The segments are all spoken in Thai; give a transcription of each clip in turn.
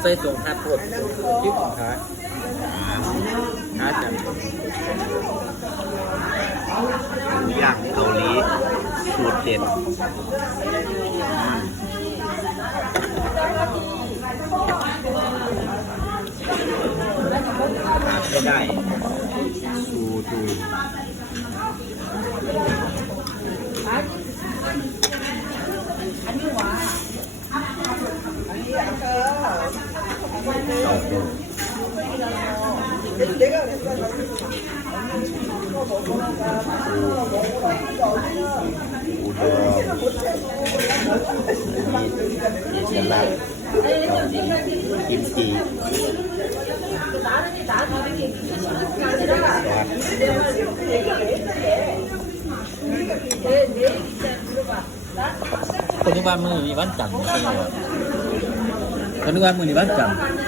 ใส่ส่งทัดปวดที่ของขาขาจังหมูย่างเกาหลีสูตรเด็ดก็ได้ดูดู อนี่เอกลักษณ์กิมจิซอสคนนึก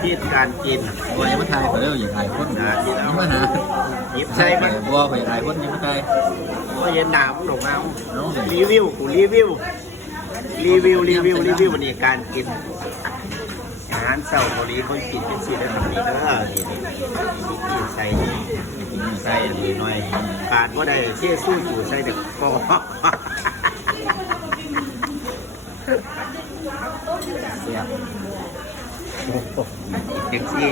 ดสาธิตการกินบัวยังไม่ทายไปแล้วอย่างไรคนนะที่เรายังไม่หาหยิบใส่ไปมาบัวไปหลายคนยังไม่ทายก็เย็นหนาวหลงเอารีวิวกูรีวิวรีวิวรีวิวรีวิววันนี้การกินอาหารเช้าเกาหลีเขากินเป็นสิ่งที่ทำดีเด้อนี่นี่ใส่ใส่อันนี้หน่อยการว่าได้เชี่ยสู้อยู่ใส่เด็กก็เสีย บเด็กซี่